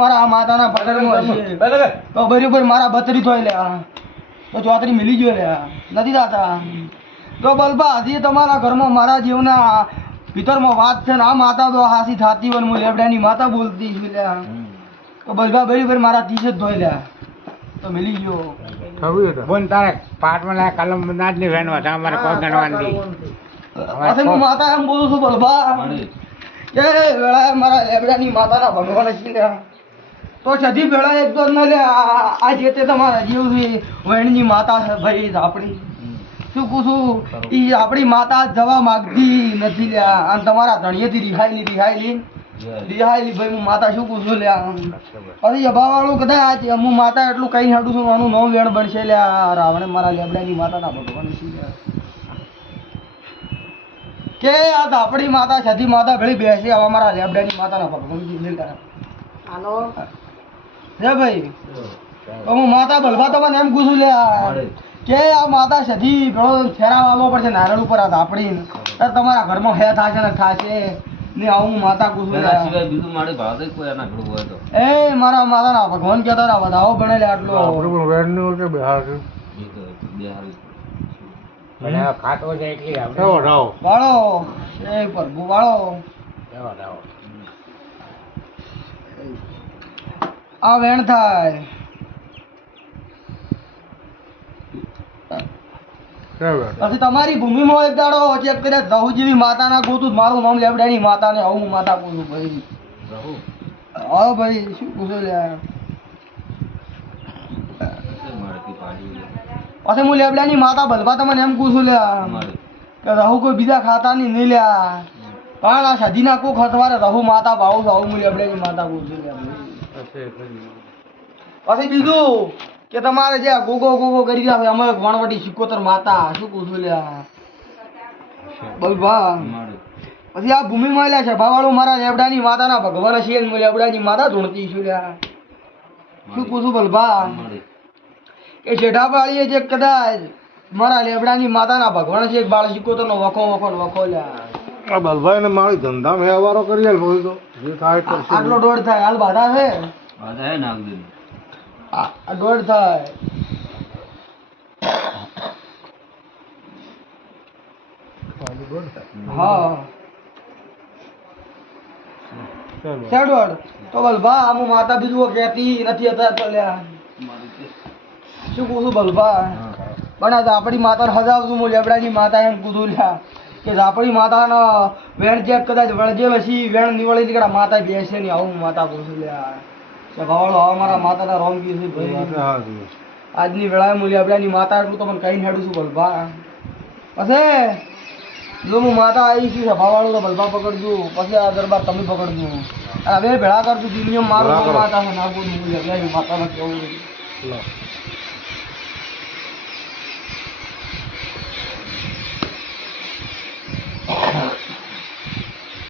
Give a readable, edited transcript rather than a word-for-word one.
મારા માતાના પગડમાં હશે તો બરાબર મારા બતરી થોય લે તો ચોતરી મિલી ગયો લે નથી દાતા તો બલબા હજી તમારા ઘરમાં મારા જીવના ભીતરમાં વાત છે ને આ માતા તો હાસી થાતી હોય હું લેબડાની માતા બોલતી છું લે તો બલબા બરાબર મારા તીસ જ ધોઈ લે તો મિલી ગયો બોલ તારે પાટમાં કલમ ના જ નહીં વેણવા તમારે કોઈ ગણવાની હું માતા એમ બોલું છું બલબા કે વેળા મારા લેબડાની માતાના ભગવાન છે લે તો સધી ભેળા એક તો ન લે આ જે તે તમારા જીવ છે વણની માતા છે ભાઈ આપણી શું પૂછું એ આપણી માતા જવા માગતી નથી લ્યા અને તમારા ધણીએથી રિહાયેલી ભાઈ હું માતા શું પૂછું લ્યા પછી અભાવાળું કદાચ હું માતા એટલું કઈ હાડું છું આનું નવું વેણ બનશે લ્યા રાવણે મારા લેબડાની માતાના ભગવાન છે લ્યા કે આ તો આપણી માતા સધી માતા ભેળી બેસે હવે મારા લેબડાની માતાના ભગવાન લ્યા હાલો હે ભાઈ હું માતા બલભા તમને એમ પૂછું લ્યા કે આ માતા સધી પેલો ફેરાવાલો પડશે નારળ ઉપર આ આપણી તમારા ઘરમાં હે થશે ને થશે ને આવું માતા પૂછું બીજું મારે ભાવે કોઈ એના ઘડું હોય તો એ મારા માતાના ભગવાન કહેતા હતા વધાવો ભણેલે આટલો ખાતો જાય એટલી વાળો એ પ્રભુ વાળો આ વેણ થાય પછી તમારી ભૂમિમાં એક દાડો ચેક કર્યા રહુ જેવી માતાના ગોતું મારું નામ લેબડાની માતા ને હું માતા પૂછું ભાઈ હા ભાઈ શું પૂછો લ્યા પછી હું લેબડાની માતા બલભા તમને એમ પૂછું લ્યા કે રહુ કોઈ બીજા ખાતા નહીં લ્યા પણ આ સધીના કોક હથવારે રહુ માતા ભાવું છું હું લેબડાની માતા પૂછું લ્યા પછી બીજું કે તમારે જે ગોગો કરી રહ્યા અમે વણવટી સિકોતર માતા શું પૂછું લ્યા બલભા પછી આ ભૂમિમાં લ્યા છે ભાવાળું મારા લેબડાની માતાના ભગવાન છે લેબડાની માતા ધૂણતી છું લ્યા શું પૂછું બલભા એ શેઠાવાળીએ જે કદાચ મારા લેબડાની માતાના ભગવાન છે એક બાળ સિકોતરનો વખો લ્યા બલભાઈ ને મારી ધંધા વ્યવહારો કરી તો જે થાય આટલો દોઢ થાય હાલ બાધા છે નાગદેવ આ દોઢ થાય હા શેડવડ તો બલભા આમ માતા બીજું કહેતી નથી હતા તો લ્યા શું પૂછું બલભા પણ આપણી માતાને હજાવશું હું લેબડાની માતા એમ કૂધું લ્યા કે આપણી માતાનો વેણ ચેક કદાચ વળજે પછી વેણ નિવળી નીકળા માતા બેસે નહીં આવું માતા પૂછું લ્યા ભાવાળો હવે મારા માતાના રોમ ગયું છે ભાઈ આજની વેળાએ હું લેબડાની માતા એટલું તો મને કઈ હેડું છું બલભા પછી જો હું માતા આવી છું ભાવાળું તો બલભા પકડજો પછી આ દરબાર તમે પકડજો હવે ભેળા કરજો દિલ્હીમાં મારું માતા છે નાગું લેબડાની માતાને કેવું